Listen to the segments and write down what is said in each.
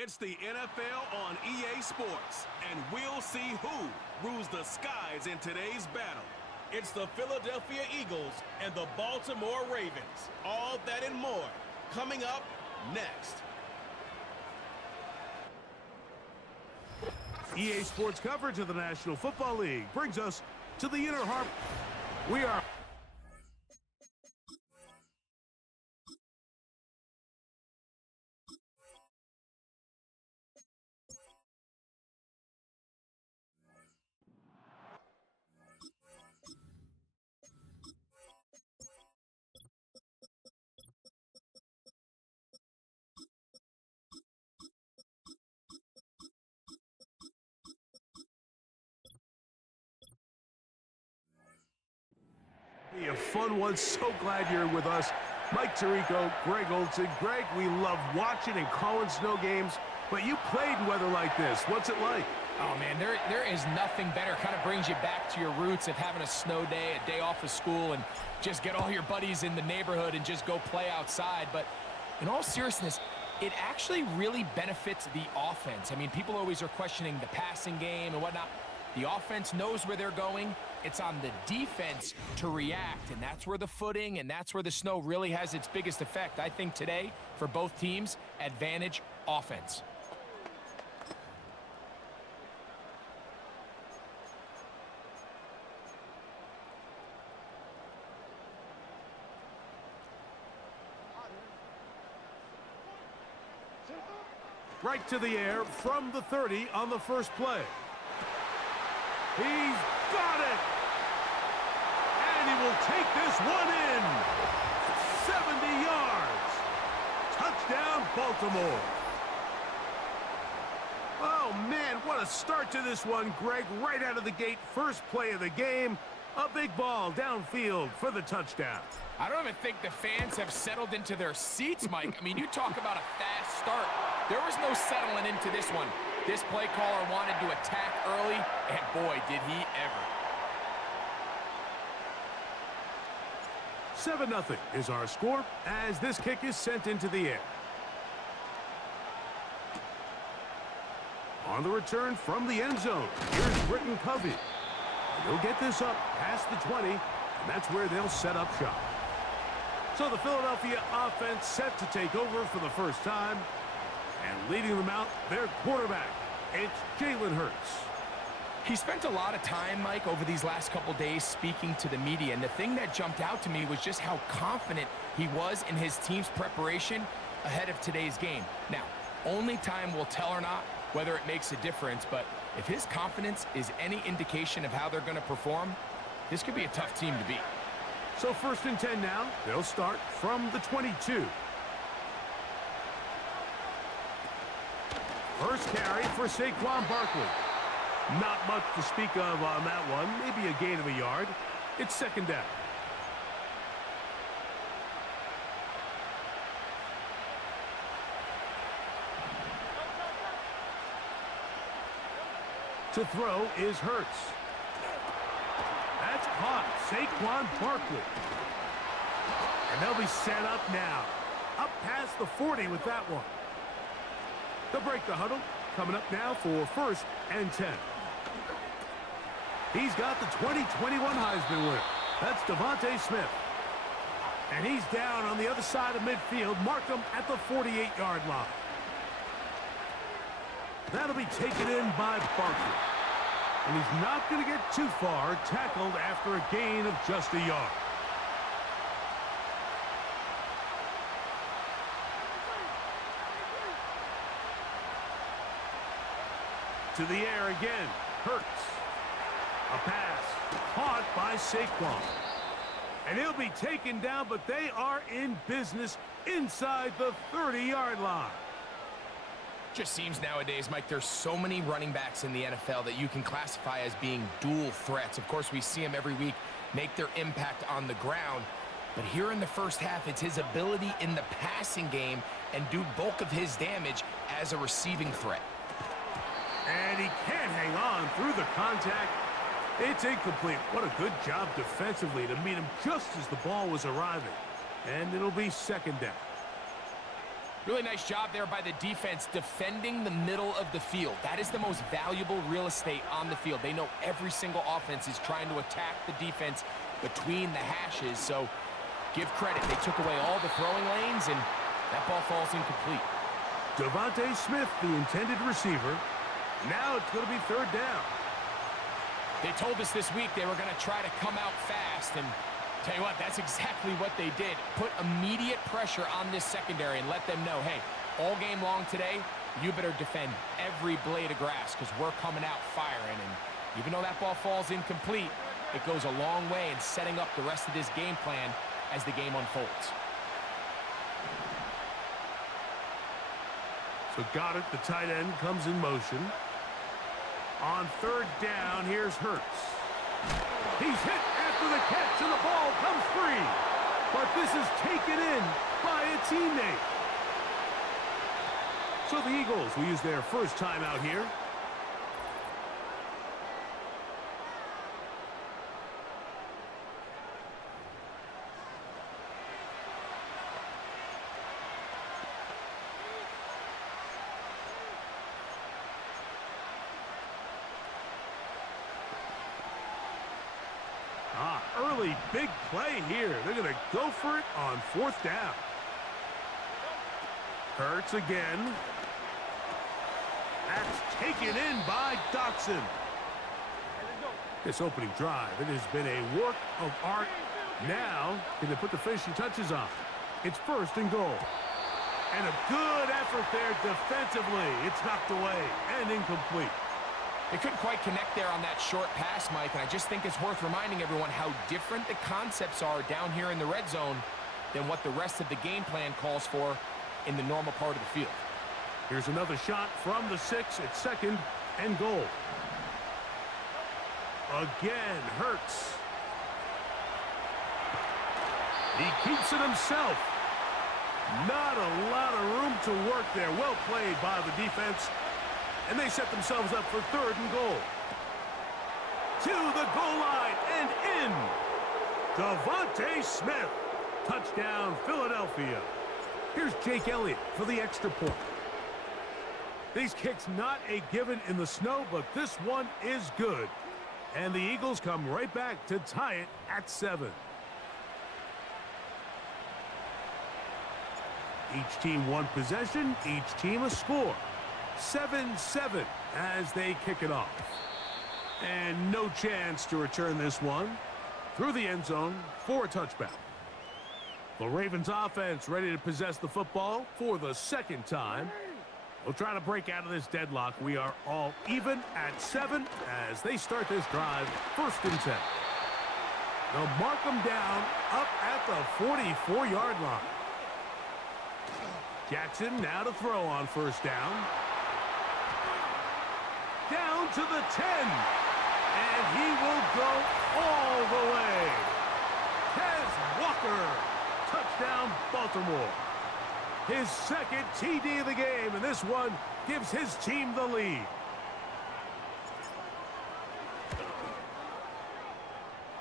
It's the NFL on EA Sports, and we'll see who rules the skies in today's battle. It's the Philadelphia Eagles and the Baltimore Ravens. All that and more coming up next. EA Sports coverage of the National Football League brings us to the Inner Harbor. We are... Be a fun one. So glad you're with us. Mike Tirico, Greg Olson. Greg, we love watching and calling snow games, but you played in weather like this. What's it like? Oh, man, there is nothing better. Kind of brings you back to your roots of having a snow day, a day off of school, and just get all your buddies in the neighborhood and just go play outside. But in all seriousness, it actually really benefits the offense. I mean, people always are questioning the passing game and whatnot. The offense knows where they're going. It's on the defense to react, and that's where the footing and that's where the snow really has its biggest effect. I think today, for both teams, advantage offense. Right to the air from the 30 on the first play. He's got it! And he will take this one in. 70 yards. Touchdown, Baltimore. Oh, man, what a start to this one, Greg. Right out of the gate, first play of the game. A big ball downfield for the touchdown. I don't even think the fans have settled into their seats, Mike. I mean, you talk about a fast start. There was no settling into this one. This play caller wanted to attack early, and boy, did he ever. 7-0 is our score as this kick is sent into the air. On the return from the end zone, here's Britton Covey. They'll get this up past the 20, and that's where they'll set up shop. So the Philadelphia offense set to take over for the first time, and leading them out, their quarterback, it's Jalen Hurts. He spent a lot of time, Mike, over these last couple days speaking to the media, and the thing that jumped out to me was just how confident he was in his team's preparation ahead of today's game. Now, only time will tell or not whether it makes a difference, but if his confidence is any indication of how they're going to perform, this could be a tough team to beat. So 1st and 10 now. They'll start from the 22. First carry for Saquon Barkley. Not much to speak of on that one. Maybe a gain of a yard. It's second down. To throw is Hurts. That's caught. Saquon Barkley. And they'll be set up now. Up past the 40 with that one. They'll break the huddle. Coming up now for 1st and 10. He's got the 2021 Heisman winner. That's Devontae Smith. And he's down on the other side of midfield. Mark him at the 48-yard line. That'll be taken in by Barkley. And he's not going to get too far, tackled after a gain of just a yard. To the air again. Hurts. A pass. Caught by Saquon. And he'll be taken down, but they are in business inside the 30-yard line. Just seems nowadays, Mike, there's so many running backs in the NFL that you can classify as being dual threats. Of course, we see them every week make their impact on the ground. But here in the first half, it's his ability in the passing game and do bulk of his damage as a receiving threat. And he can't hang on through the contact. It's incomplete. What a good job defensively to meet him just as the ball was arriving. And it'll be second down. Really nice job there by the defense defending the middle of the field. That is the most valuable real estate on the field. They know every single offense is trying to attack the defense between the hashes. So give credit. They took away all the throwing lanes, and that ball falls incomplete. Devontae Smith, the intended receiver. Now it's going to be third down. They told us this week they were going to try to come out fast, and tell you what, that's exactly what they did. Put immediate pressure on this secondary and let them know, hey, all game long today, you better defend every blade of grass because we're coming out firing. And even though that ball falls incomplete, it goes a long way in setting up the rest of this game plan as the game unfolds. So Goddard, the tight end, comes in motion. On third down, here's Hurts. He's hit after the catch, and the ball comes free. But this is taken in by a teammate. So the Eagles will use their first timeout here. Early big play here. They're going to go for it on fourth down. Hurts again. That's taken in by Dotson. This opening drive, it has been a work of art. Now, can they put the finishing touches on? It's first and goal. And a good effort there defensively. It's knocked away and incomplete. They couldn't quite connect there on that short pass, Mike, and I just think it's worth reminding everyone how different the concepts are down here in the red zone than what the rest of the game plan calls for in the normal part of the field. Here's another shot from the 6 at second and goal. Again, Hurts. He keeps it himself. Not a lot of room to work there. Well played by the defense. And they set themselves up for third and goal. To the goal line and in. Devontae Smith. Touchdown, Philadelphia. Here's Jake Elliott for the extra point. These kicks not a given in the snow, but this one is good. And the Eagles come right back to tie it at 7. Each team one possession, each team a score. 7-7 as they kick it off. And no chance to return this one through the end zone for a touchback. The Ravens offense ready to possess the football for the second time. They'll try to break out of this deadlock. We are all even at 7 as they start this drive, first and 10. They'll mark them down up at the 44-yard line. Jackson now to throw on first down. Down to the 10. And he will go all the way. Tez Walker. Touchdown, Baltimore. His second TD of the game, and this one gives his team the lead.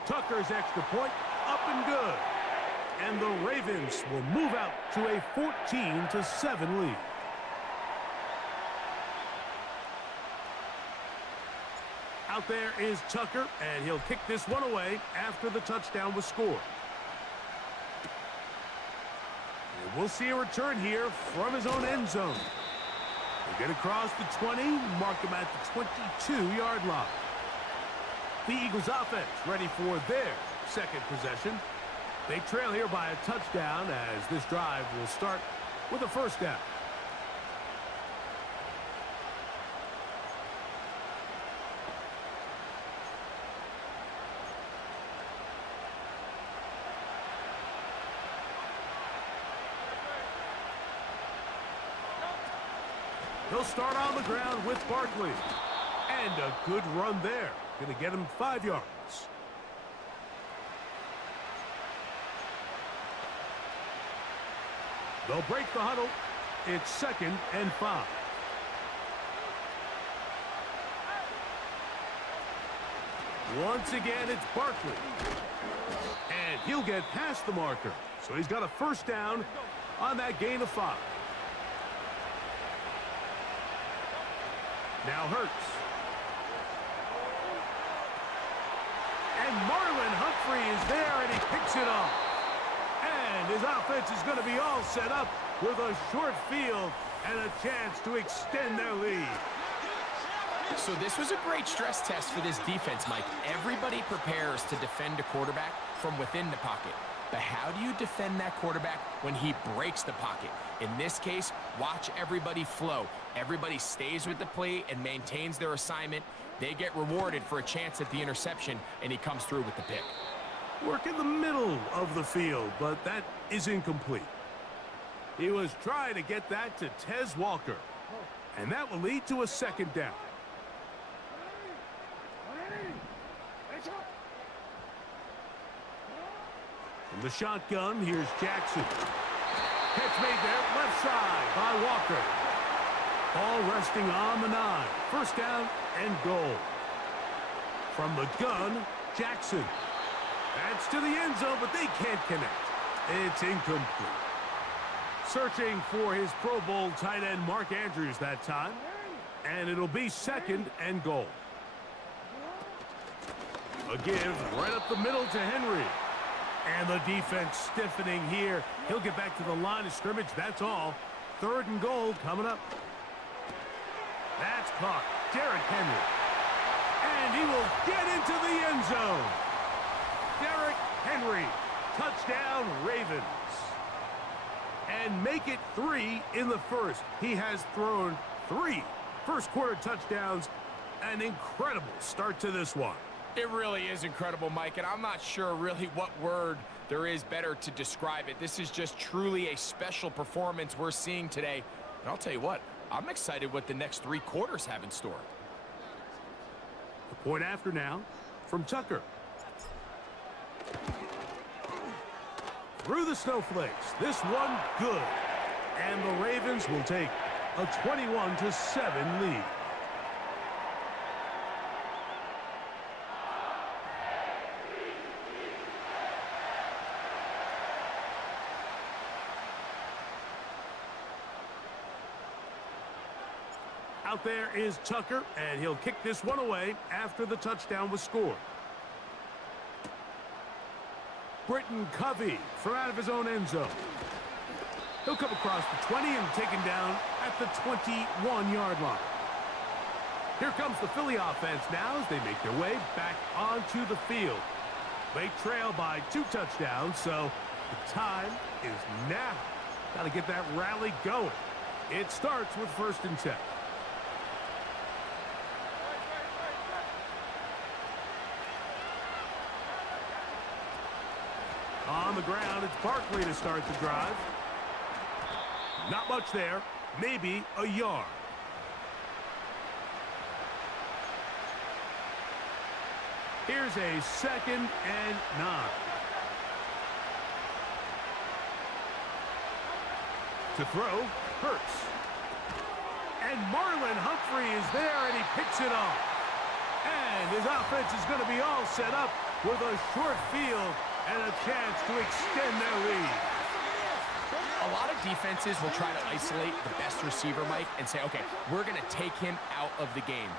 Tucker's extra point up and good. And the Ravens will move out to a 14-7 lead. Out there is Tucker, and he'll kick this one away after the touchdown was scored. And we'll see a return here from his own end zone. They get across the 20, mark him at the 22-yard line. The Eagles offense ready for their second possession. They trail here by a touchdown as this drive will start with a first down. He'll start on the ground with Barkley. And a good run there. Going to get him 5 yards. They'll break the huddle. It's 2nd and 5. Once again, it's Barkley. And he'll get past the marker. So he's got a first down on that gain of 5. Now Hurts. And Marlon Humphrey is there, and he picks it off. And his offense is going to be all set up with a short field and a chance to extend their lead. So this was a great stress test for this defense, Mike. Everybody prepares to defend a quarterback from within the pocket. But how do you defend that quarterback when he breaks the pocket? In this case, watch everybody flow. Everybody stays with the play and maintains their assignment. They get rewarded for a chance at the interception, and he comes through with the pick. Work in the middle of the field, but that is incomplete. He was trying to get that to Tez Walker, and that will lead to a second down. From the shotgun, here's Jackson. Catch made there, left side by Walker. Ball resting on the 9. First down and goal. From the gun, Jackson. That's to the end zone, but they can't connect. It's incomplete. Searching for his Pro Bowl tight end Mark Andrews that time. And it'll be second and goal. A give right up the middle to Henry. And the defense stiffening here. He'll get back to the line of scrimmage, that's all. Third and goal coming up. That's caught. Derrick Henry. And he will get into the end zone. Derrick Henry. Touchdown, Ravens. And make it 3 in the first. He has thrown 3 first-quarter touchdowns. An incredible start to this one. It really is incredible, Mike, and I'm not sure really what word there is better to describe it. This is just truly a special performance we're seeing today. And I'll tell you what, I'm excited what the next 3 quarters have in store. The point after now from Tucker. Through the snowflakes. This one good. And the Ravens will take a 21-7 lead. Out there is Tucker, and he'll kick this one away after the touchdown was scored. Britton Covey from out of his own end zone. He'll come across the 20 and taken down at the 21-yard line. Here comes the Philly offense now as they make their way back onto the field. They trail by 2 touchdowns, so the time is now. Got to get that rally going. It starts with 1st and 10. On the ground, it's Barkley to start the drive. Not much there. Maybe a yard. Here's a 2nd and 9. To throw, Hurts. And Marlon Humphrey is there, and he picks it off. And his offense is going to be all set up with a short field and a chance to extend their lead. A lot of defenses will try to isolate the best receiver, Mike, and say, okay, we're going to take him out of the game.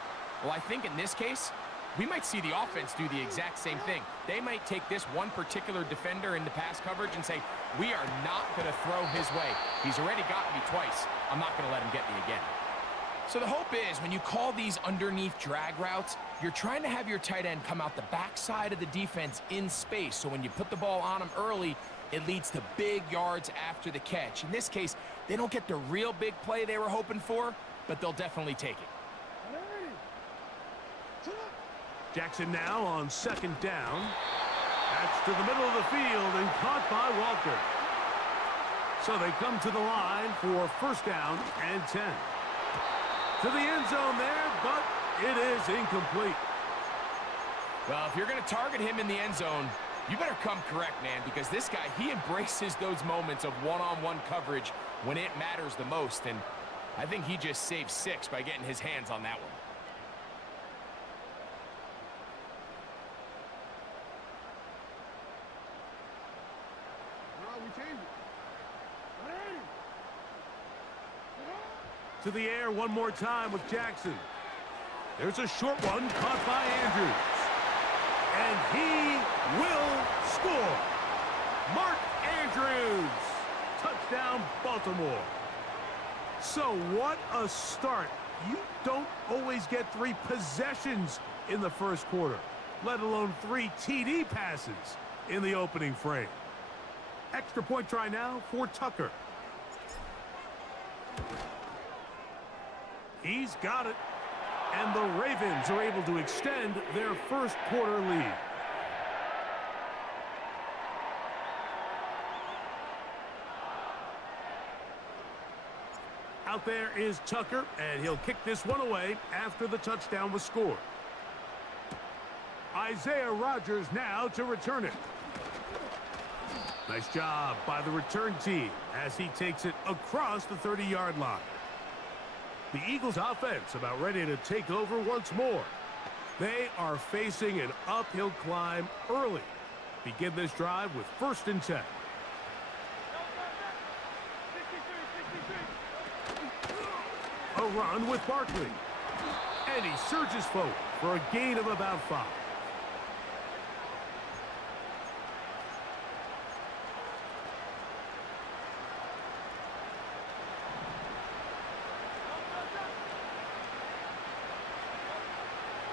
Well, I think in this case, we might see the offense do the exact same thing. They might take this one particular defender into pass coverage and say, we are not going to throw his way. He's already gotten me twice. I'm not going to let him get me again. So the hope is when you call these underneath drag routes, you're trying to have your tight end come out the backside of the defense in space. So when you put the ball on him early, it leads to big yards after the catch. In this case, they don't get the real big play they were hoping for, but they'll definitely take it. Jackson now on 2nd down. That's to the middle of the field and caught by Walker. So they come to the line for 1st down and 10. To the end zone there, but it is incomplete. Well, if you're going to target him in the end zone, you better come correct, man, because this guy, he embraces those moments of one-on-one coverage when it matters the most, and I think he just saved 6 by getting his hands on that one. To the air one more time with Jackson. There's a short one caught by Andrews. And he will score. Mark Andrews. Touchdown, Baltimore. So what a start. You don't always get 3 possessions in the first quarter, let alone 3 TD passes in the opening frame. Extra point try now for Tucker. He's got it. And the Ravens are able to extend their first quarter lead. Out there is Tucker, and he'll kick this one away after the touchdown was scored. Isaiah Rodgers now to return it. Nice job by the return team as he takes it across the 30-yard line. The Eagles offense about ready to take over once more. They are facing an uphill climb early. Begin this drive with 1st and 10. A run with Barkley. And he surges forward for a gain of about 5.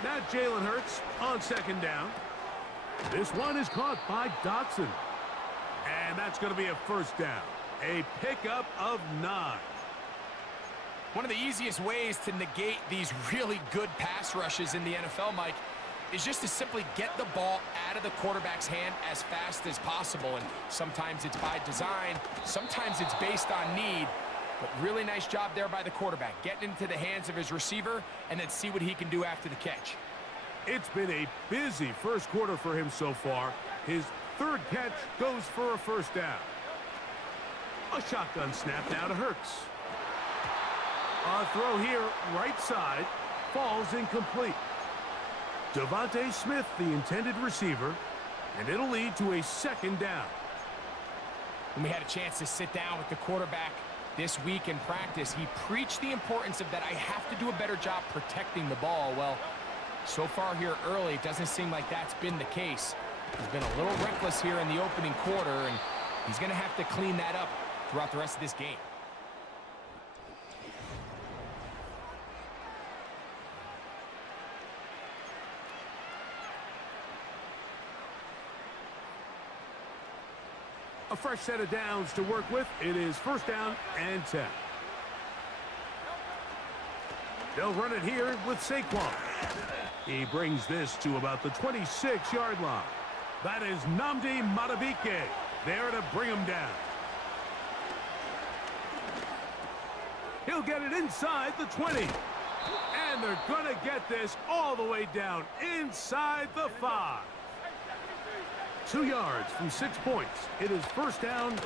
Now Jalen Hurts on 2nd down. This one is caught by Dotson. And that's going to be a 1st down. A pickup of 9. One of the easiest ways to negate these really good pass rushes in the NFL, Mike, is just to simply get the ball out of the quarterback's hand as fast as possible. And sometimes it's by design, sometimes it's based on need. But really nice job there by the quarterback, getting into the hands of his receiver and then see what he can do after the catch. It's been a busy first quarter for him so far. His 3rd catch goes for a 1st down. A shotgun snap now to Hurts. A throw here, right side, falls incomplete. Devontae Smith, the intended receiver, and it'll lead to a 2nd down. When we had a chance to sit down with the quarterback this week in practice, he preached the importance of that I have to do a better job protecting the ball. Well, so far here early, it doesn't seem like that's been the case. He's been a little reckless here in the opening quarter, and he's going to have to clean that up throughout the rest of this game. A fresh set of downs to work with. It is 1st down and 10. They'll run it here with Saquon. He brings this to about the 26-yard line. That is Nnamdi Madubuike there to bring him down. He'll get it inside the 20. And they're going to get this all the way down inside the 5. 2 yards from 6 points. It is 1st down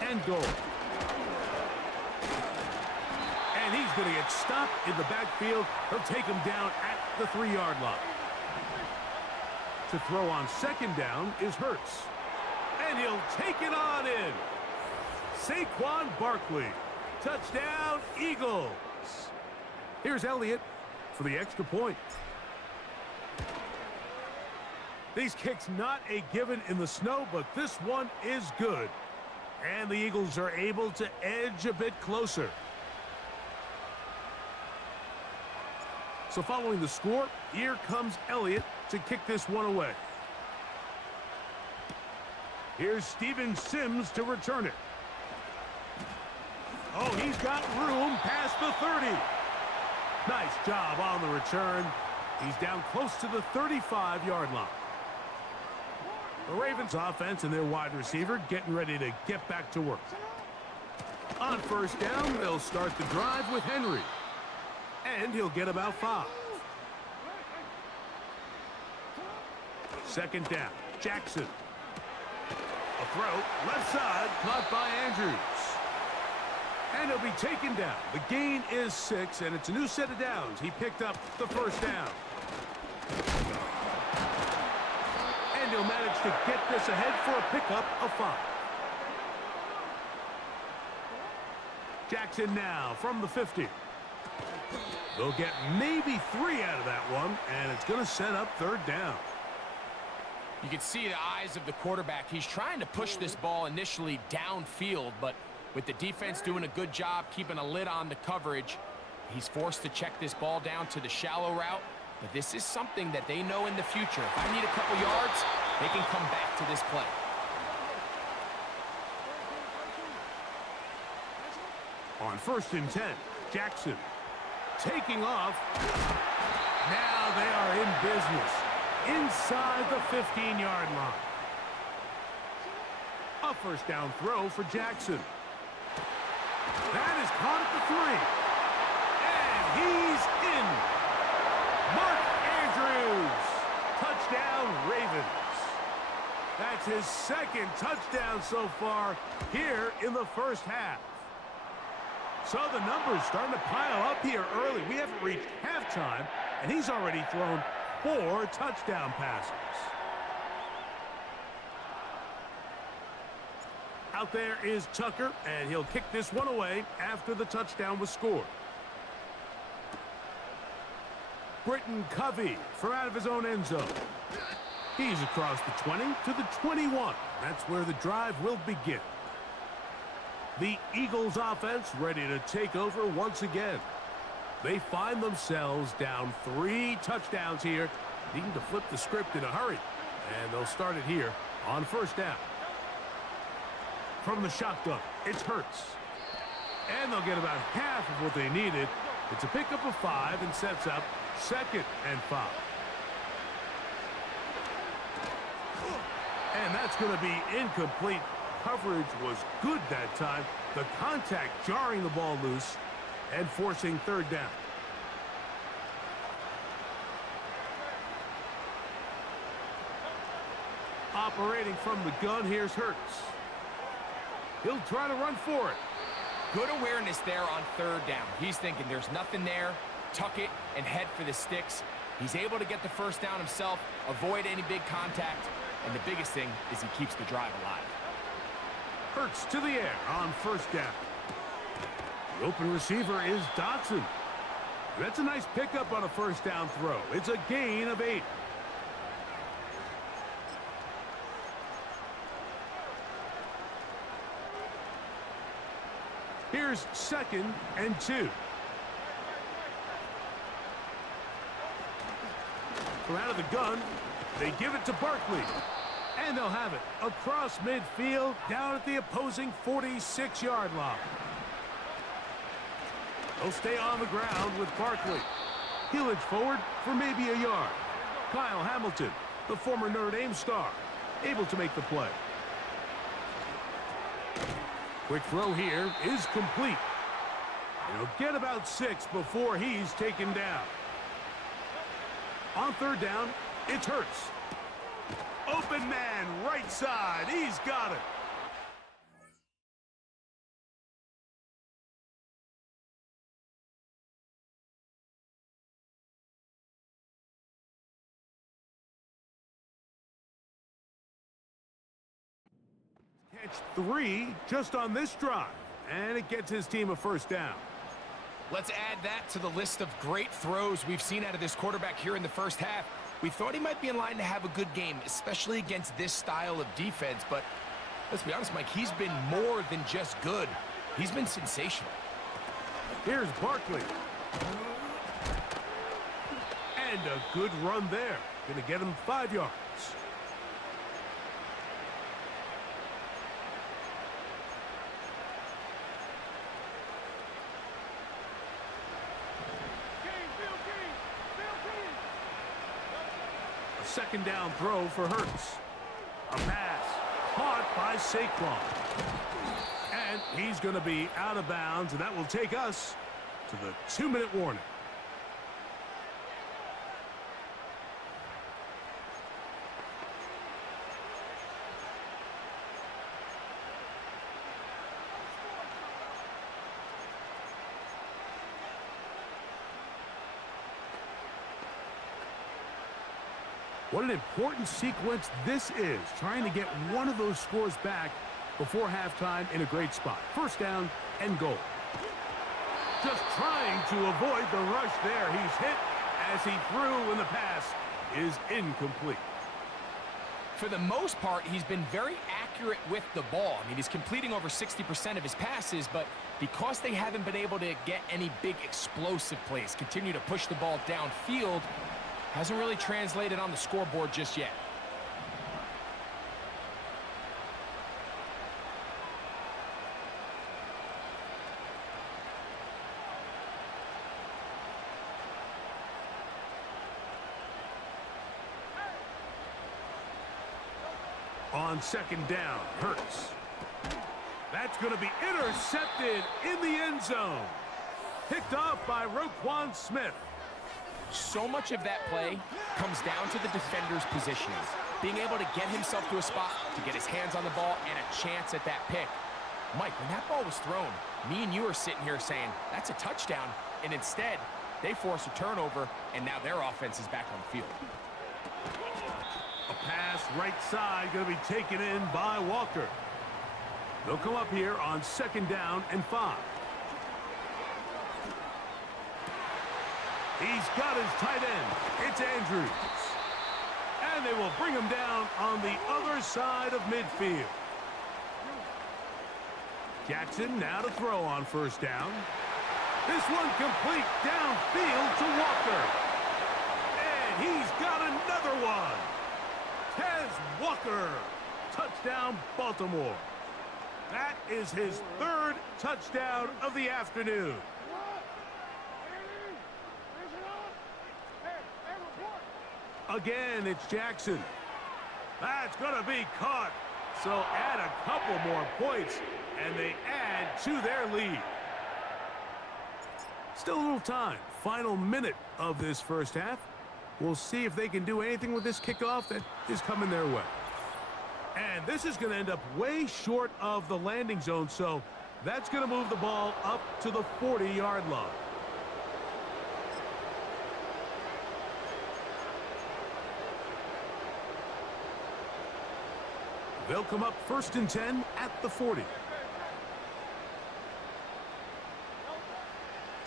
and goal. And he's going to get stopped in the backfield. He'll take him down at the 3-yard line. To throw on 2nd down is Hurts. And he'll take it on in. Saquon Barkley. Touchdown, Eagles. Here's Elliott for the extra point. These kicks not a given in the snow, but this one is good. And the Eagles are able to edge a bit closer. So following the score, here comes Elliott to kick this one away. Here's Steven Sims to return it. Oh, he's got room past the 30. Nice job on the return. He's down close to the 35-yard line. The Ravens offense and their wide receiver getting ready to get back to work. On 1st down, they'll start the drive with Henry. And he'll get about 5. 2nd down, Jackson. A throw, left side, caught by Andrews. And he'll be taken down. The gain is 6, and it's a new set of downs. He picked up the 1st down. And he'll manage to get this ahead for a pickup of 5. Jackson now from the 50. They'll get maybe 3 out of that one, and it's going to set up third down. You can see the eyes of the quarterback. He's trying to push this ball initially downfield, but with the defense doing a good job keeping a lid on the coverage, he's forced to check this ball down to the shallow route. But this is something that they know in the future. If I need a couple yards, they can come back to this play. On 1st and 10, Jackson taking off. Now they are in business inside the 15-yard line. A first down throw for Jackson. That is caught at the 3. And he's in. Mark Andrews. Touchdown, Ravens. That's his 2nd touchdown so far here in the first half. So the numbers starting to pile up here early. We haven't reached halftime, and he's already thrown 4 touchdown passes. Out there is Tucker, and he'll kick this one away after the touchdown was scored. Britton Covey from out of his own end zone. He's across the 20 to the 21. That's where the drive will begin. The Eagles offense ready to take over once again. They find themselves down 3 touchdowns here, needing to flip the script in a hurry. And they'll start it here on 1st down. From the shotgun, it's Hurts. And they'll get about half of what they needed. It's a pickup of 5 and sets up 2nd and 5. And that's going to be incomplete. Coverage was good that time. The contact jarring the ball loose and forcing 3rd down. Operating from the gun, here's Hurts. He'll try to run for it. Good awareness there on 3rd down. He's thinking there's nothing there, tuck it, and head for the sticks. He's able to get the 1st down himself, avoid any big contact, and the biggest thing is he keeps the drive alive. Hurts to the air on 1st down. The open receiver is Dotson. That's a nice pickup on a 1st down throw. It's a gain of 8. Here's 2nd and 2. From out of the gun, they give it to Barkley. And they'll have it across midfield, down at the opposing 46-yard line. They'll stay on the ground with Barkley. He'll edge forward for maybe a yard. Kyle Hamilton, the former Notre Dame star, able to make the play. Quick throw here is complete. He'll get about 6 before he's taken down. On 3rd down, it's Hurts. Open man, right side. He's got it. Catch 3 just on this drive. And it gets his team a 1st down. Let's add that to the list of great throws we've seen out of this quarterback here in the first half. We thought he might be in line to have a good game, especially against this style of defense. But let's be honest, Mike, he's been more than just good. He's been sensational. Here's Barkley. And a good run there. Going to get him 5 yards. A 2nd down throw for Hurts. A pass caught by Saquon. And he's going to be out of bounds, and that will take us to the 2-minute warning. What an important sequence this is, trying to get one of those scores back before halftime in a great spot. 1st down and goal. Just trying to avoid the rush there. He's hit as he threw, and the pass is incomplete. For the most part, he's been very accurate with the ball. I mean, he's completing over 60% of his passes, but because they haven't been able to get any big explosive plays, continue to push the ball downfield, hasn't really translated on the scoreboard just yet. On second down, Hurts. That's going to be intercepted in the end zone. Picked off by Roquan Smith. So much of that play comes down to the defender's positioning. Being able to get himself to a spot, to get his hands on the ball, and a chance at that pick. Mike, when that ball was thrown, me and you are sitting here saying, that's a touchdown. And instead, they force a turnover, and now their offense is back on the field. A pass right side going to be taken in by Walker. They'll come up here on second down and 5. He's got his tight end. It's Andrews. And they will bring him down on the other side of midfield. Jackson now to throw on first down. This one complete downfield to Walker. And he's got another one. Tez Walker. Touchdown, Baltimore. That is his 3rd touchdown of the afternoon. Again, it's Jackson. That's going to be caught. So add a couple more points, and they add to their lead. Still a little time. Final minute of this first half. We'll see if they can do anything with this kickoff that is coming their way. And this is going to end up way short of the landing zone, so that's going to move the ball up to the 40-yard line. They'll come up 1st and 10 at the 40.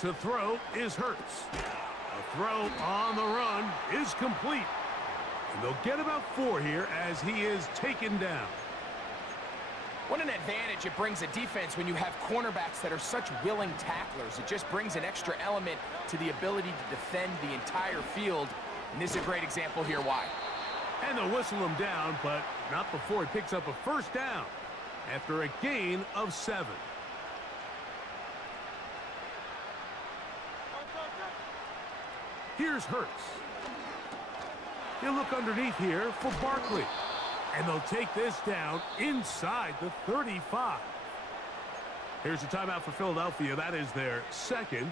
To throw is Hurts. A throw on the run is complete. And they'll get about 4 here as he is taken down. What an advantage it brings a defense when you have cornerbacks that are such willing tacklers. It just brings an extra element to the ability to defend the entire field. And this is a great example here why. And they'll whistle him down, but not before he picks up a first down after a gain of 7. Here's Hurts. He'll look underneath here for Barkley. And they'll take this down inside the 35. Here's a timeout for Philadelphia. That is their 2nd.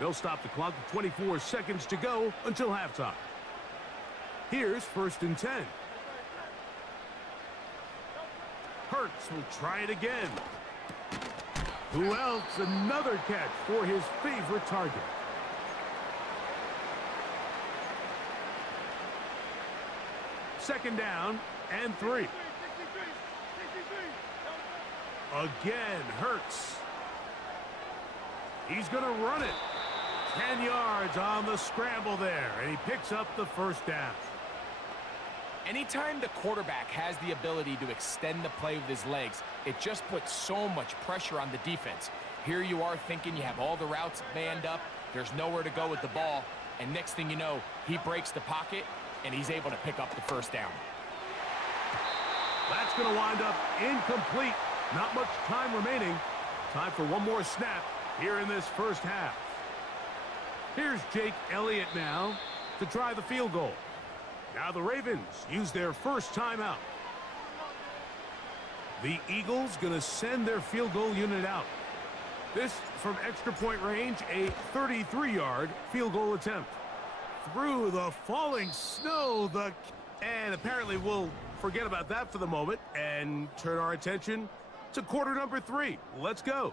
They'll stop the clock with 24 seconds to go until halftime. Here's 1st and 10. Hurts will try it again. Who else? Another catch for his favorite target. Second down and 3. Again, Hurts. He's going to run it. 10 yards on the scramble there, and he picks up the first down. Anytime the quarterback has the ability to extend the play with his legs, it just puts so much pressure on the defense. Here you are thinking you have all the routes manned up, there's nowhere to go with the ball, and next thing you know, he breaks the pocket, and he's able to pick up the first down. That's going to wind up incomplete. Not much time remaining. Time for one more snap here in this first half. Here's Jake Elliott now to try the field goal. Now the Ravens use their first timeout. The Eagles going to send their field goal unit out. This from extra point range, a 33-yard field goal attempt. Through the falling snow, and apparently we'll forget about that for the moment and turn our attention to quarter number 3. Let's go.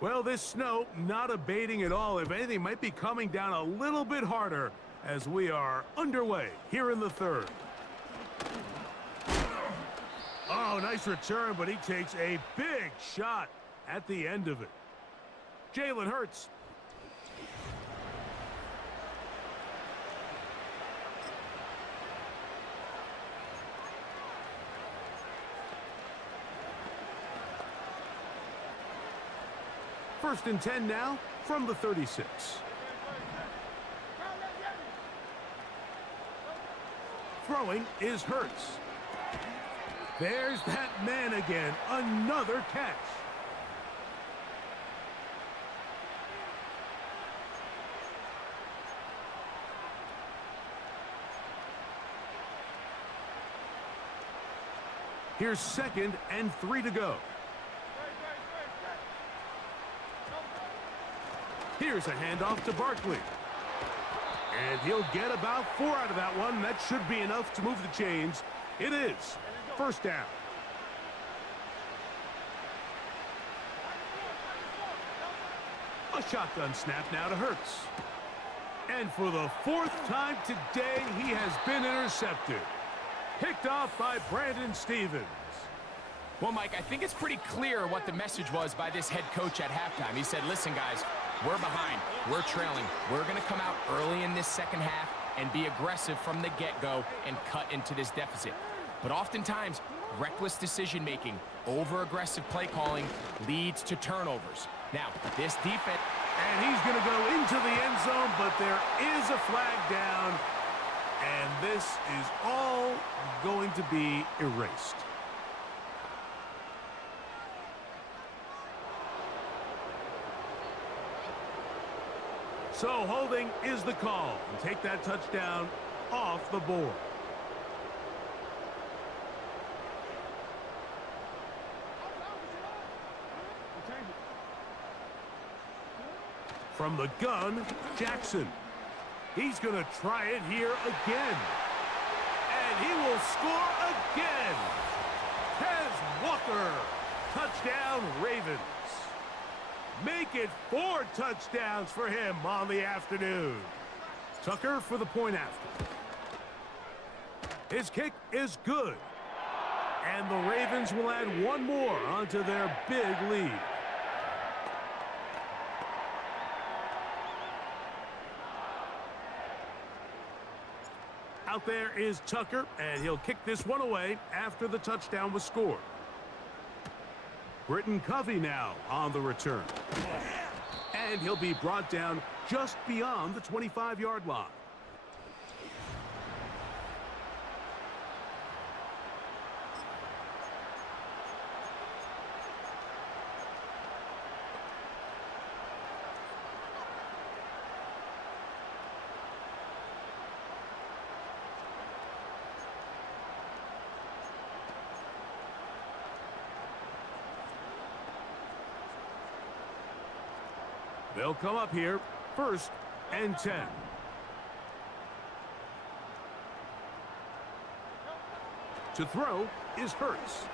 Well, this snow not abating at all. If anything, might be coming down a little bit harder as we are underway here in the third. Oh, nice return, but he takes a big shot at the end of it. Jalen Hurts. First and 10 now from the 36. Throwing is Hurts. There's that man again. Another catch. Here's 2nd and 3 to go. Here's a handoff to Barkley. And he'll get about 4 out of that one. That should be enough to move the chains. It is. First down. A shotgun snap now to Hurts. And for the 4th time today, he has been intercepted. Picked off by Brandon Stevens. Well, Mike, I think it's pretty clear what the message was by this head coach at halftime. He said, listen, guys, we're behind. We're trailing. We're going to come out early in this second half and be aggressive from the get-go and cut into this deficit. But oftentimes, reckless decision-making, over-aggressive play calling leads to turnovers. Now, this defense... And he's going to go into the end zone, but there is a flag down. And this is all going to be erased. So holding is the call. And take that touchdown off the board. From the gun, Jackson. He's going to try it here again. And he will score again. Tez Walker. Touchdown, Ravens. Make it 4 touchdowns for him on the afternoon. Tucker for the point after. His kick is good. And the Ravens will add 1 more onto their big lead. Out there is Tucker, and he'll kick this one away after the touchdown was scored. Britton Covey now on the return. And he'll be brought down just beyond the 25-yard line. They'll come up here, 1st and 10. To throw is Hurts.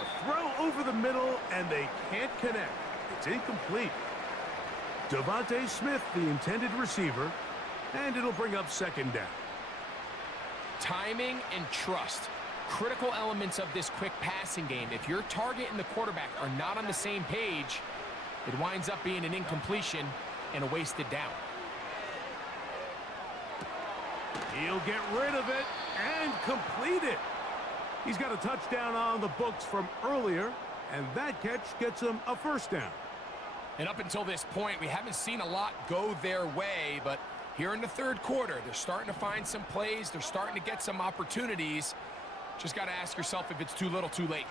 A throw over the middle, and they can't connect. It's incomplete. Devontae Smith, the intended receiver, and it'll bring up 2nd down. Timing and trust. Critical elements of this quick passing game. If your target and the quarterback are not on the same page, it winds up being an incompletion and a wasted down. He'll get rid of it and complete it. He's got a touchdown on the books from earlier, and that catch gets him a 1st down. And up until this point, we haven't seen a lot go their way, but here in the 3rd quarter, they're starting to find some plays. They're starting to get some opportunities. Just got to ask yourself if it's too little, too late.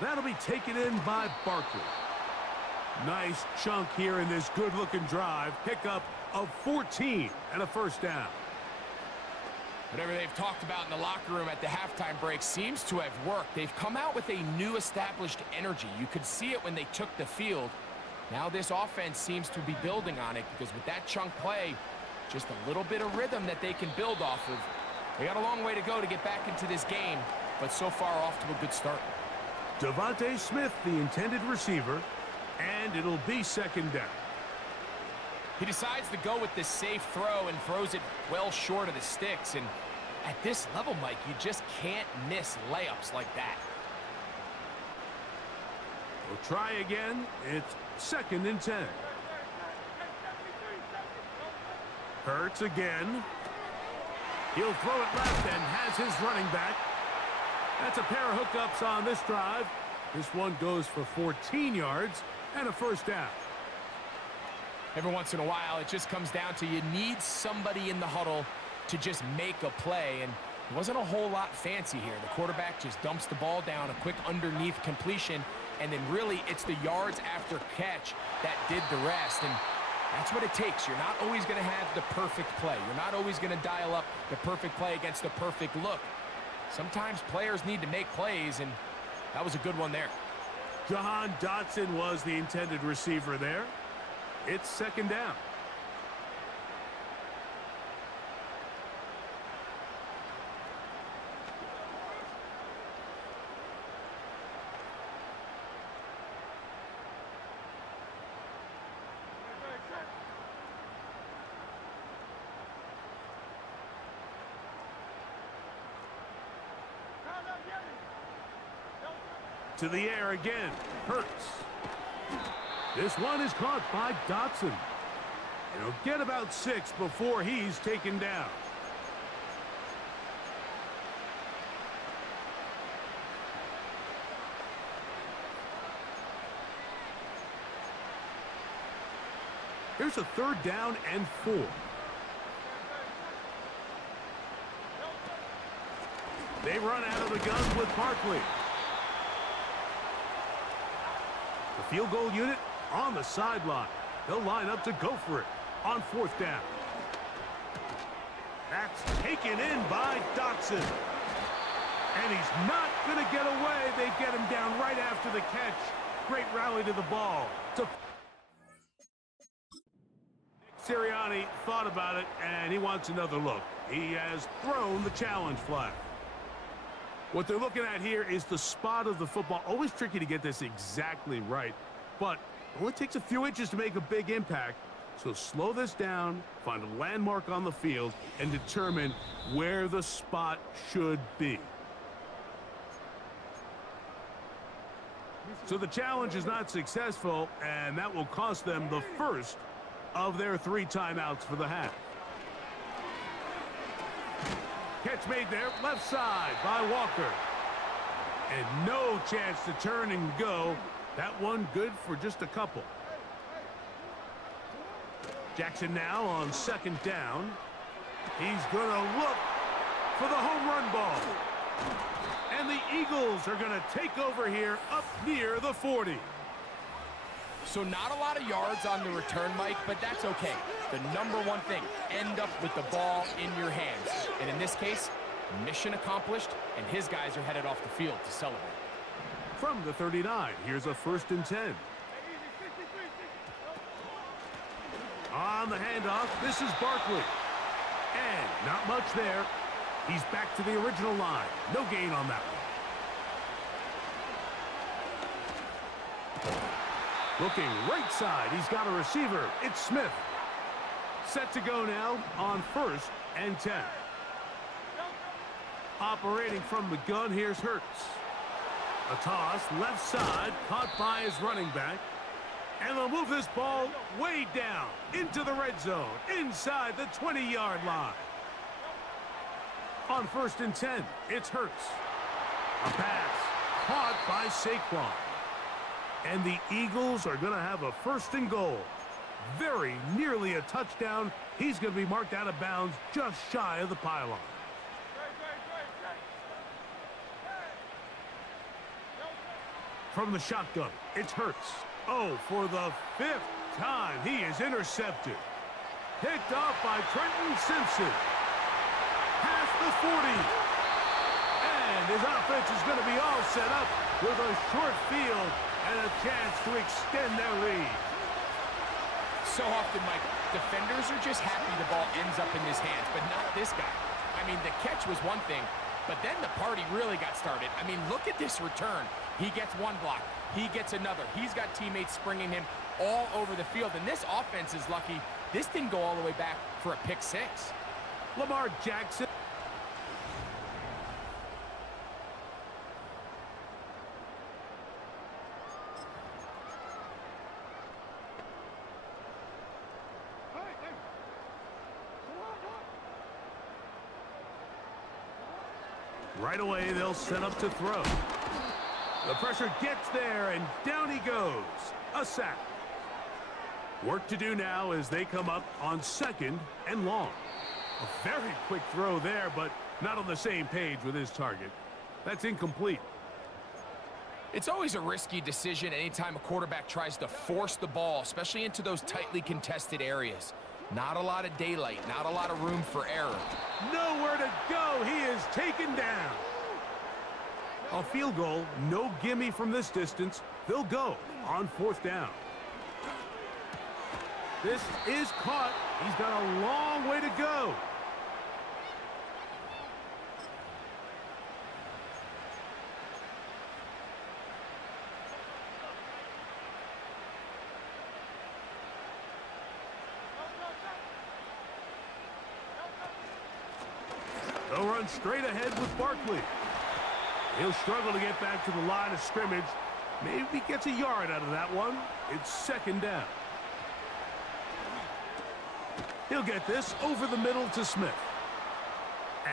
That'll be taken in by Barkley. Nice chunk here in this good-looking drive. Pickup of 14 and a 1st down. Whatever they've talked about in the locker room at the halftime break seems to have worked. They've come out with a new established energy. You could see it when they took the field. Now this offense seems to be building on it because with that chunk play, just a little bit of rhythm that they can build off of. They got a long way to go to get back into this game, but so far off to a good start. Devontae Smith, the intended receiver, and it'll be second down. He decides to go with this safe throw and throws it well short of the sticks. And at this level, Mike, you just can't miss layups like that. We'll try again. It's second and 10. Hurts again. He'll throw it left and has his running back. That's a pair of hookups on this drive. This one goes for 14 yards and a first down. Every once in a while, it just comes down to you need somebody in the huddle to just make a play, and it wasn't a whole lot fancy here. The quarterback just dumps the ball down, a quick underneath completion, and then really it's the yards after catch that did the rest, and that's what it takes. You're not always going to have the perfect play. You're not always going to dial up the perfect play against the perfect look. Sometimes players need to make plays, and that was a good one there. Jahan Dotson was the intended receiver there. It's second down. To the air again. Hurts. This one is caught by Dotson. He'll get about 6 before he's taken down. Here's a third down and 4. They run out of the gun with Barkley. The field goal unit on the sideline. They'll line up to go for it on 4th down. That's taken in by Dotson. And he's not going to get away. They get him down right after the catch. Great rally to the ball. Sirianni thought about it, and he wants another look. He has thrown the challenge flag. What they're looking at here is the spot of the football. Always tricky to get this exactly right, but it only takes a few inches to make a big impact. So slow this down, find a landmark on the field, and determine where the spot should be. So the challenge is not successful, and that will cost them the first of their 3 timeouts for the half. Catch made there, left side by Walker. And no chance to turn and go. That one good for just a couple. Jackson now on 2nd down. He's going to look for the home run ball. And the Eagles are going to take over here up near the 40. So not a lot of yards on the return, Mike, but that's okay. The number one thing, end up with the ball in your hands. And in this case, mission accomplished, and his guys are headed off the field to celebrate. From the 39, here's a 1st and 10. On the handoff, this is Barkley. And not much there. He's back to the original line. No gain on that one. Looking right side, he's got a receiver. It's Smith. Set to go now on 1st and 10. Operating from the gun, here's Hurts. A toss, left side, caught by his running back. And they'll move this ball way down into the red zone, inside the 20-yard line. On 1st and 10, it's Hurts. A pass, caught by Saquon. And the Eagles are going to have a 1st and goal. Very nearly a touchdown. He's going to be marked out of bounds just shy of the pylon. From the shotgun, it's Hurts. Oh, for the 5th time, he is intercepted. Picked off by Trenton Simpson. Past the 40. And his offense is going to be all set up with a short field and a chance to extend their lead. So often, Mike, defenders are just happy the ball ends up in his hands, but not this guy. I mean, the catch was one thing, But then the party really got started. I mean, look at this return. He gets one block. He gets another. He's got teammates springing him all over the field. And this offense is lucky this didn't go all the way back for a pick 6. Lamar Jackson. Right away, they'll set up to throw. The pressure gets there, and down he goes. A sack. Work to do now as they come up on 2nd and long. A very quick throw there, but not on the same page with his target. That's incomplete. It's always a risky decision anytime a quarterback tries to force the ball, especially into those tightly contested areas. Not a lot of daylight, not a lot of room for error. Nowhere to go. He is taken down. A field goal, no gimme from this distance. They'll go on 4th down. This is caught. He's got a long way to go. They'll run straight ahead with Barkley. He'll struggle to get back to the line of scrimmage. Maybe he gets a yard out of that one. It's 2nd down. He'll get this over the middle to Smith.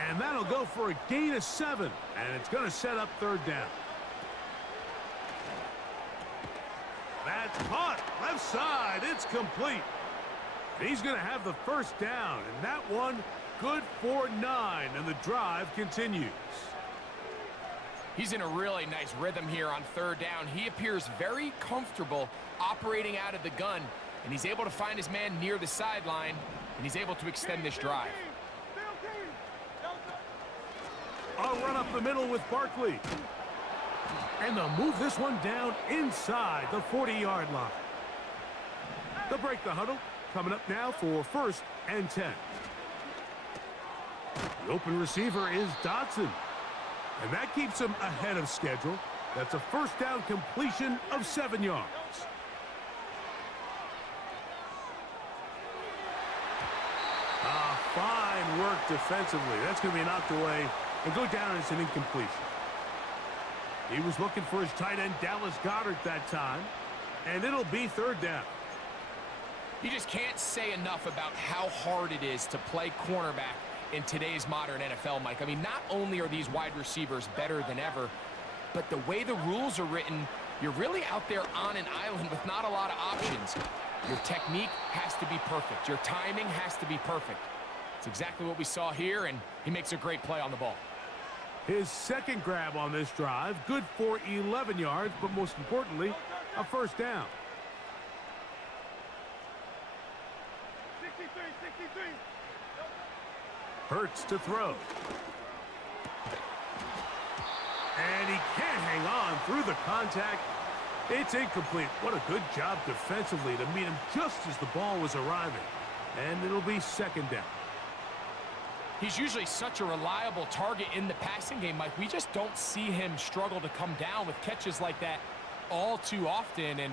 And that'll go for a gain of 7. And it's going to set up 3rd down. That's caught. Left side. It's complete. He's going to have the 1st down. And that one good for 9. And the drive continues. He's in a really nice rhythm here on 3rd down. He appears very comfortable operating out of the gun. And he's able to find his man near the sideline. And he's able to extend this drive. A run up the middle with Barkley. And they'll move this one down inside the 40-yard line. They'll break the huddle. Coming up now for 1st and 10. The open receiver is Dotson. And that keeps him ahead of schedule. That's a 1st down completion of 7 yards. Fine work defensively. That's going to be knocked away and go down as an incompletion. He was looking for his tight end, Dallas Goedert, that time. And it'll be 3rd down. You just can't say enough about how hard it is to play cornerback in today's modern NFL, Mike. I mean, not only are these wide receivers better than ever, but the way the rules are written, you're really out there on an island with not a lot of options. Your technique has to be perfect. Your timing has to be perfect. It's exactly what we saw here, and he makes a great play on the ball. His 2nd grab on this drive, good for 11 yards, but most importantly, a 1st down. 63. Hurts to throw. And he can't hang on through the contact. It's incomplete. What a good job defensively to meet him just as the ball was arriving. And it'll be 2nd down. He's usually such a reliable target in the passing game, Mike. We just don't see him struggle to come down with catches like that all too often. And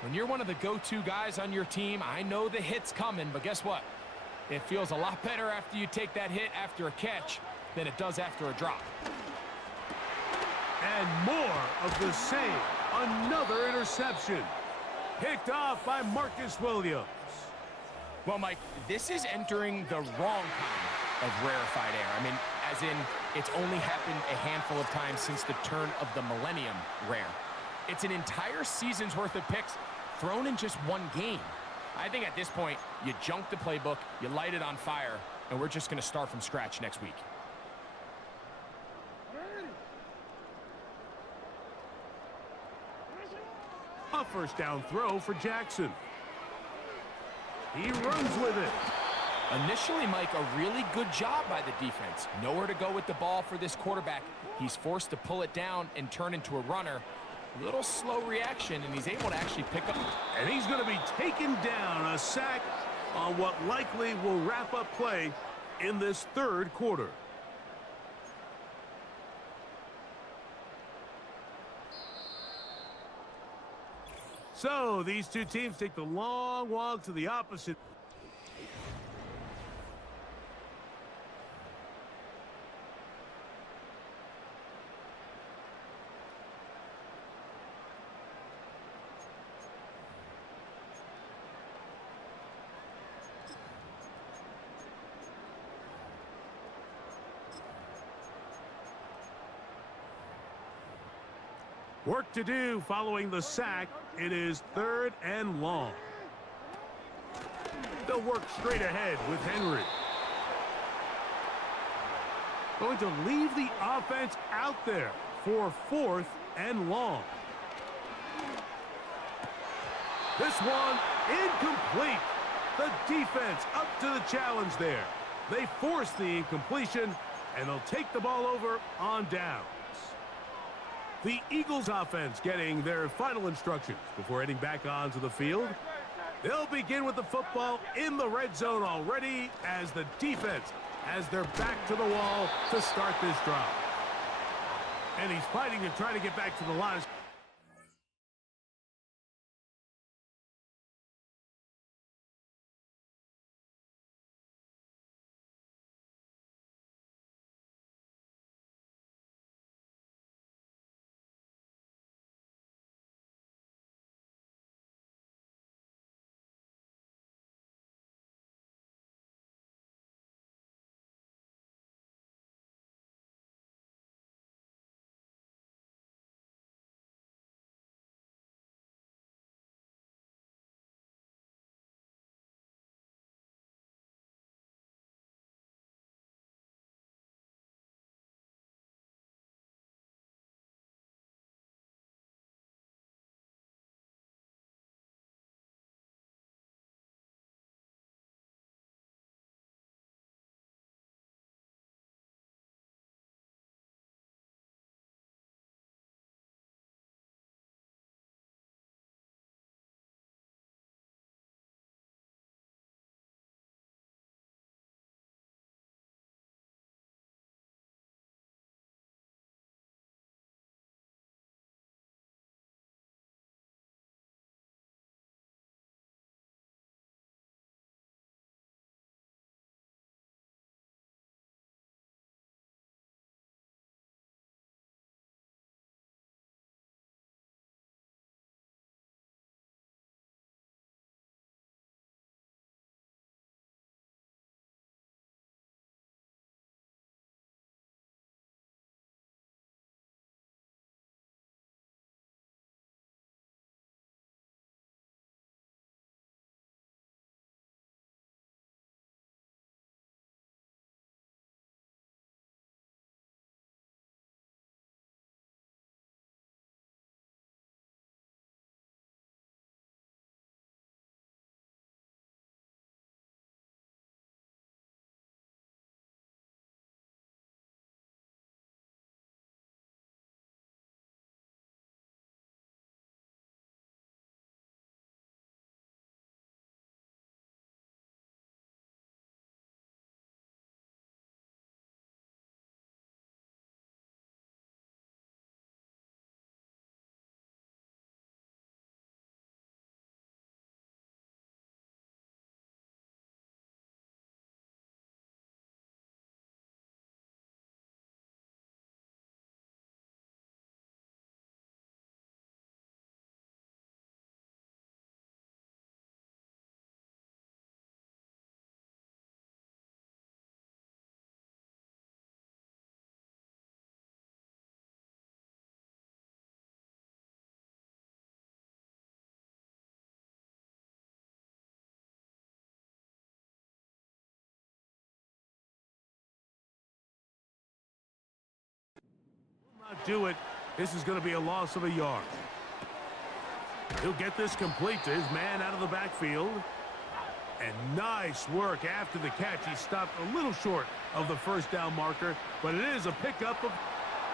when you're one of the go-to guys on your team, I know the hit's coming, but guess what? It feels a lot better after you take that hit after a catch than it does after a drop. And more of the same. Another interception. Picked off by Marcus Williams. Well, Mike, this is entering the wrong kind of rarefied air. I mean, as in, it's only happened a handful of times since the turn of the millennium rare. It's an entire season's worth of picks thrown in just one game. I think at this point, you junk the playbook, you light it on fire, and we're just going to start from scratch next week. A 1st down throw for Jackson. He runs with it. Initially, Mike, a really good job by the defense. Nowhere to go with the ball for this quarterback. He's forced to pull it down and turn into a runner. Little slow reaction, and he's able to actually pick up. And he's going to be taken down. A sack on what likely will wrap up play in this 3rd quarter. So these two teams take the long walk to the opposite. Work to do following the sack. It is 3rd and long. They'll work straight ahead with Henry. Going to leave the offense out there for 4th and long. This one incomplete. The defense up to the challenge there. They force the incompletion, and they'll take the ball over on downs. The Eagles offense getting their final instructions before heading back onto the field. They'll begin with the football in the red zone already as the defense has their back to the wall to start this drive. And he's fighting to try to get back to the line. Not do it. This is going to be a loss of a yard. He'll get this complete to his man out of the backfield. And nice work after the catch. He stopped a little short of the first down marker, but it is a pickup of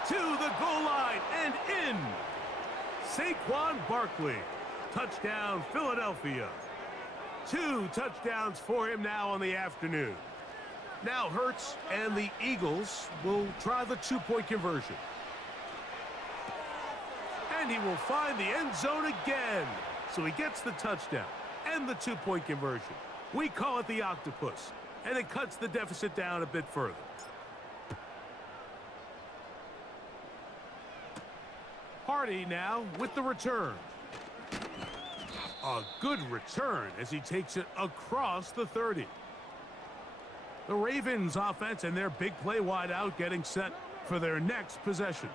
to the goal line and in. Saquon Barkley. Touchdown, Philadelphia. 2 touchdowns for him now on the afternoon. Now Hurts and the Eagles will try the 2-point conversion. And he will find the end zone again. So he gets the touchdown and the two-point conversion. We call it the octopus, and it cuts the deficit down a bit further. Hardy now with the return. A good return as he takes it across the 30. The Ravens offense and their big play wide out getting set for their next possession.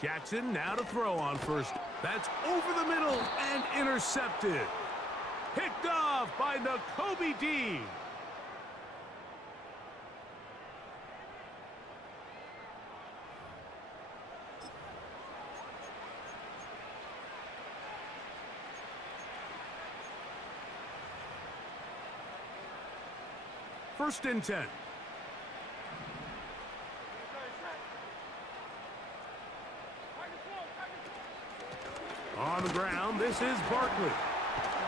Jackson now to throw on first. That's over the middle and intercepted. Picked off by Nakobe Dean. First and 10. On the ground, this is Barkley.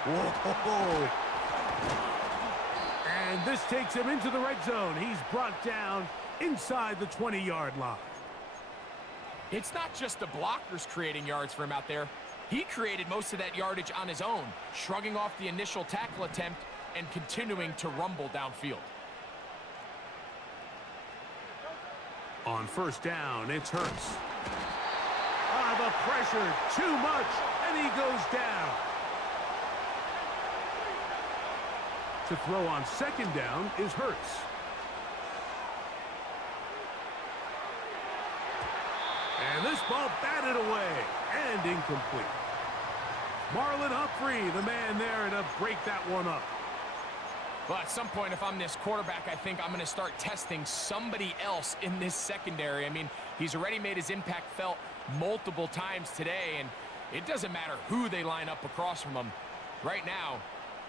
Whoa! And this takes him into the red zone. He's brought down inside the 20-yard line. It's not just the blockers creating yards for him out there. He created most of that yardage on his own, shrugging off the initial tackle attempt and continuing to rumble downfield. On first down, it's Hurts. The pressure, too much, and he goes down. To throw on second down is Hurts. And this ball batted away and incomplete. Marlon Humphrey, the man there to break that one up. Well, at some point, if I'm this quarterback, I think I'm going to start testing somebody else in this secondary. I mean, he's already made his impact felt multiple times today, and it doesn't matter who they line up across from him. Right now,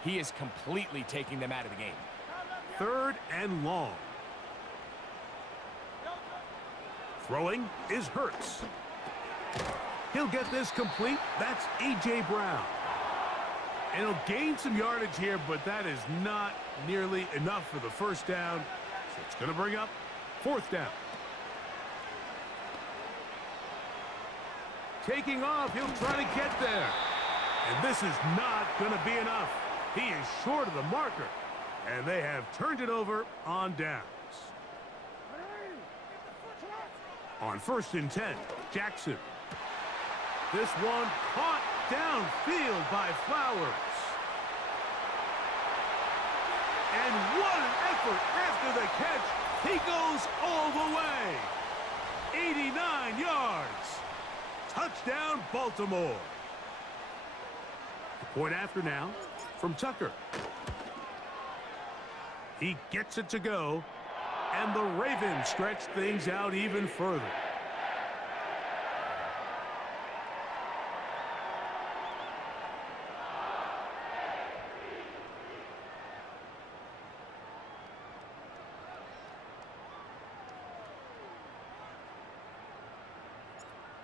he is completely taking them out of the game. Third and long. Throwing is Hurts. He'll get this complete. That's A.J. Brown. And he'll gain some yardage here, but that is not nearly enough for the first down. So it's going to bring up fourth down. Taking off, he'll try to get there. And this is not going to be enough. He is short of the marker. And they have turned it over on downs. On first and 10, Jackson. This one caught downfield by Flowers. And what an effort after the catch. He goes all the way. 89 yards. Touchdown, Baltimore. The point after now from Tucker. He gets it to go. And the Ravens stretch things out even further.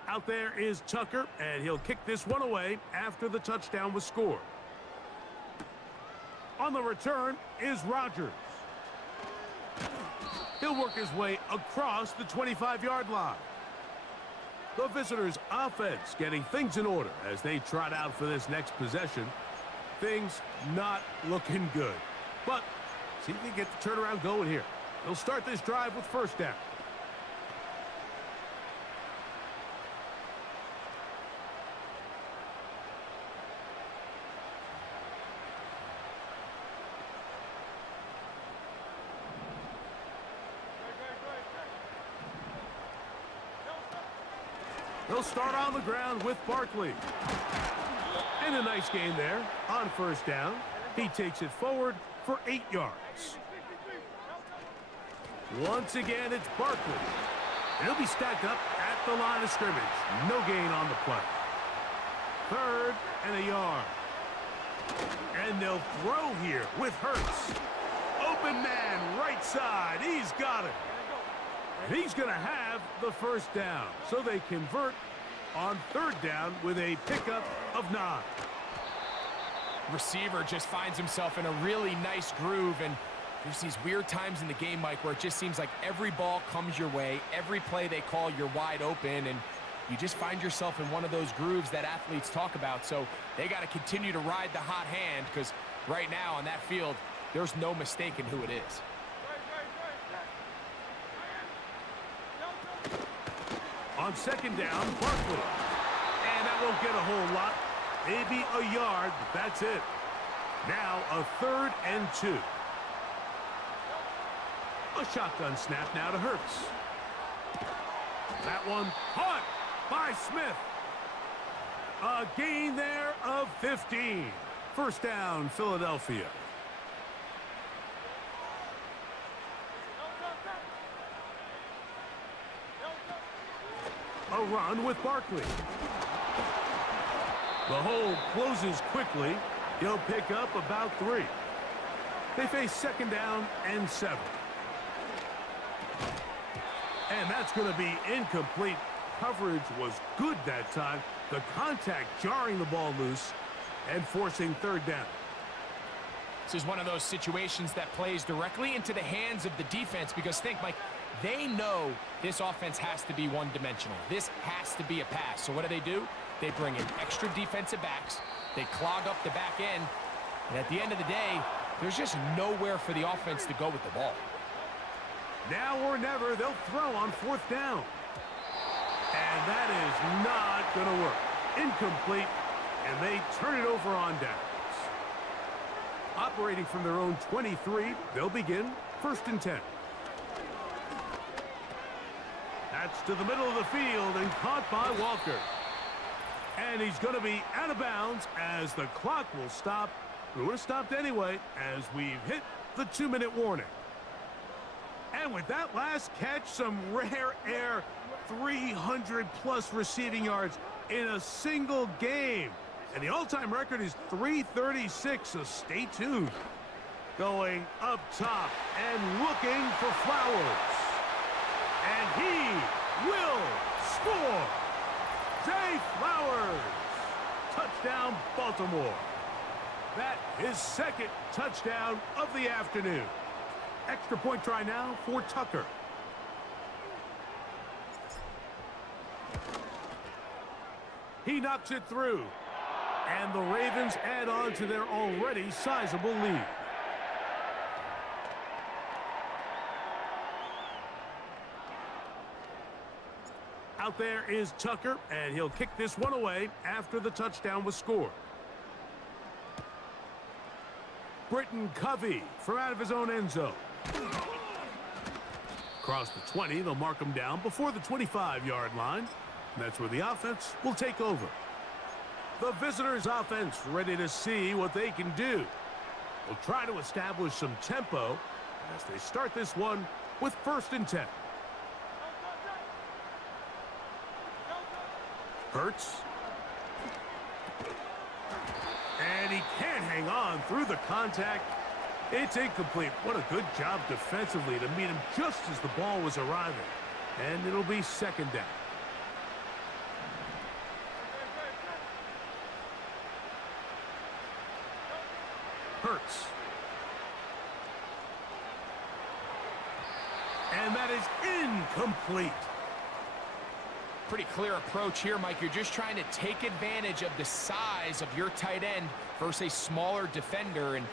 Out there is Tucker, and he'll kick this one away after the touchdown was scored. On the return is Rodgers. He'll work his way across the 25-yard line. The visitors' offense getting things in order as they trot out for this next possession. Things not looking good. But see if they get the turnaround going here. They'll start this drive with first down. They'll start on the ground with Barkley. And a nice gain there on first down. He takes it forward for 8 yards. Once again, it's Barkley. And he'll be stacked up at the line of scrimmage. No gain on the play. Third and a yard. And they'll throw here with Hurts. Open man, right side. He's got it. And he's going to have the first down. So they convert on third down with a pickup of 9. Receiver just finds himself in a really nice groove, and there's these weird times in the game, Mike, where it just seems like every ball comes your way, every play they call, you're wide open, and you just find yourself in one of those grooves that athletes talk about. So they got to continue to ride the hot hand, because right now on that field, there's no mistaking who it is. On second down, Barkley. And that won't get a whole lot. Maybe a yard, but that's it. Now a 3rd and 2. A shotgun snap now to Hurts. That one caught by Smith. A gain there of 15. First down, Philadelphia. A run with Barkley. The hole closes quickly. He'll pick up about 3. They face second down and 7. And that's going to be incomplete. Coverage was good that time. The contact jarring the ball loose and forcing 3rd down. This is one of those situations that plays directly into the hands of the defense, because think, Mike, they know this offense has to be one-dimensional. This has to be a pass. So what do? They bring in extra defensive backs. They clog up the back end. And at the end of the day, there's just nowhere for the offense to go with the ball. Now or never, they'll throw on 4th down. And that is not going to work. Incomplete, and they turn it over on downs. Operating from their own 23, they'll begin 1st and 10. That's to the middle of the field and caught by Walker. And he's going to be out of bounds as the clock will stop. It would have stopped anyway as we've hit the 2-minute warning. And with that last catch, some rare air, 300-plus receiving yards in a single game. And the all-time record is 336, so stay tuned. Going up top and looking for Flowers. And he will score. Zay Flowers. Touchdown, Baltimore. That is 2nd touchdown of the afternoon. Extra point try now for Tucker. He knocks it through. And the Ravens add on to their already sizable lead. Out there is Tucker, and he'll kick this one away after the touchdown was scored. Britton Covey from out of his own end zone. Across the 20, they'll mark him down before the 25-yard line. And that's where the offense will take over. The visitors' offense ready to see what they can do. They'll try to establish some tempo as they start this one with 1st and 10. Hurts. And he can't hang on through the contact. It's incomplete. What a good job defensively to meet him just as the ball was arriving. And it'll be 2nd down. Hurts. And that is incomplete. Pretty clear approach here, Mike. You're just trying to take advantage of the size of your tight end versus a smaller defender, and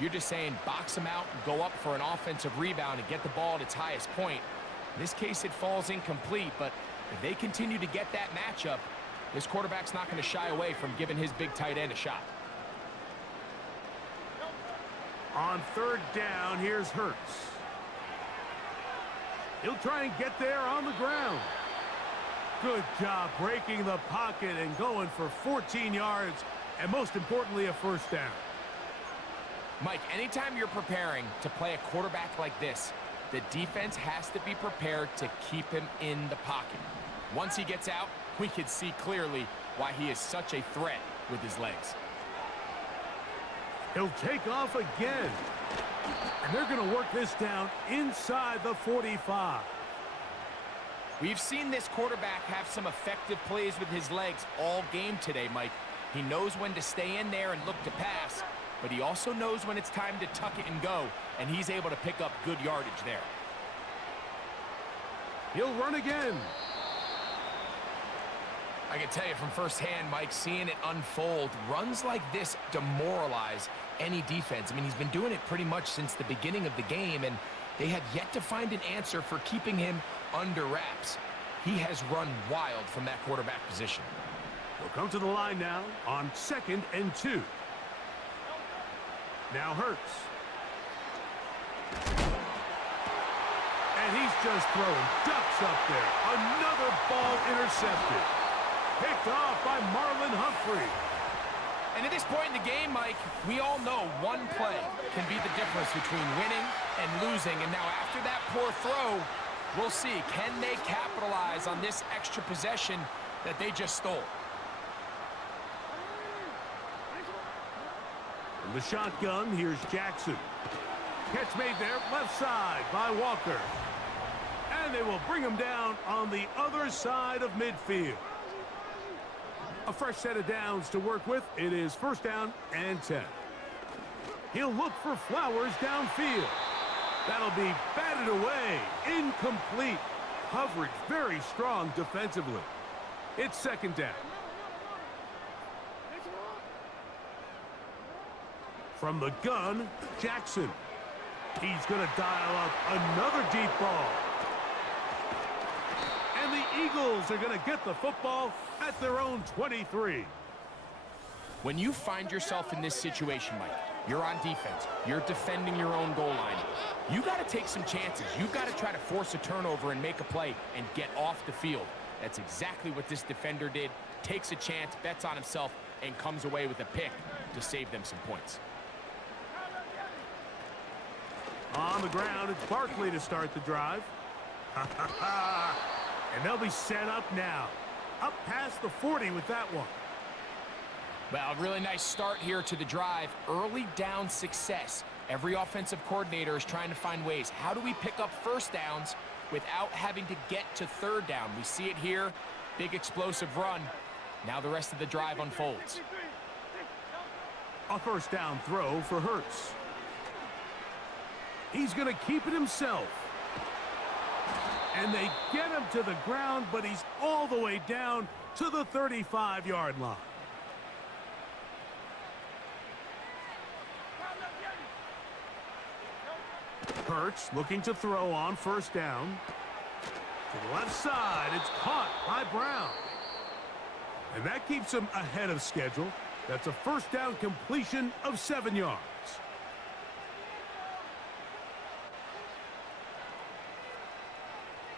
you're just saying box him out and go up for an offensive rebound and get the ball at its highest point. In this case, it falls incomplete, but if they continue to get that matchup, this quarterback's not going to shy away from giving his big tight end a shot. On 3rd down, here's Hurts. He'll try and get there on the ground. Good job breaking the pocket and going for 14 yards, and most importantly, a 1st down. Mike, anytime you're preparing to play a quarterback like this, the defense has to be prepared to keep him in the pocket. Once he gets out, we can see clearly why he is such a threat with his legs. He'll take off again. And they're going to work this down inside the 45. We've seen this quarterback have some effective plays with his legs all game today, Mike. He knows when to stay in there and look to pass, but he also knows when it's time to tuck it and go, and he's able to pick up good yardage there. He'll run again. I can tell you from firsthand, Mike, seeing it unfold, runs like this demoralize any defense. I mean, he's been doing it pretty much since the beginning of the game, and they have yet to find an answer for keeping him under wraps. He has run wild from that quarterback position. We'll come to the line now on 2nd and 2. Now Hurts. And he's just throwing ducks up there. Another ball intercepted. Picked off by Marlon Humphrey. And at this point in the game, Mike, we all know one play can be the difference between winning and losing. And now after that poor throw, we'll see, can they capitalize on this extra possession that they just stole? From the shotgun, here's Jackson. Catch made there, left side by Walker. And they will bring him down on the other side of midfield. A fresh set of downs to work with. It is 1st down and 10. He'll look for Flowers downfield. That'll be batted away. Incomplete. Coverage very strong defensively. It's 2nd down. From the gun, Jackson. He's going to dial up another deep ball. And the Eagles are going to get the football at their own 23. When you find yourself in this situation, Mike, you're on defense, you're defending your own goal line, you got to take some chances. You got to try to force a turnover and make a play and get off the field. That's exactly what this defender did. Takes a chance, bets on himself, and comes away with a pick to save them some points. On the ground, it's Barkley to start the drive. And they'll be set up now. Up past the 40 with that one. Well, a really nice start here to the drive. Early down success. Every offensive coordinator is trying to find ways. How do we pick up 1st downs without having to get to 3rd down? We see it here. Big explosive run. Now the rest of the drive unfolds. A 1st down throw for Hurts. He's going to keep it himself. And they get him to the ground, but he's all the way down to the 35-yard line. Hurts looking to throw on 1st down. To the left side, it's caught by Brown. And that keeps him ahead of schedule. That's a 1st down completion of 7 yards.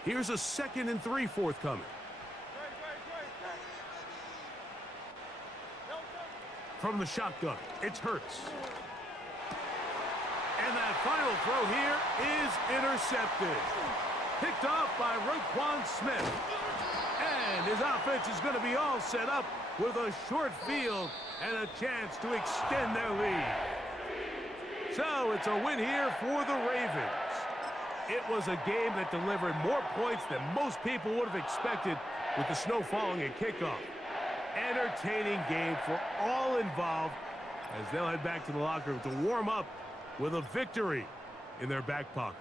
Here's a 2nd and 3 forthcoming. From the shotgun, it's Hurts. And that final throw here is intercepted. Picked off by Roquan Smith. And his offense is going to be all set up with a short field and a chance to extend their lead. So it's a win here for the Ravens. It was a game that delivered more points than most people would have expected with the snow falling at kickoff. Entertaining game for all involved as they'll head back to the locker room to warm up with a victory in their back pocket.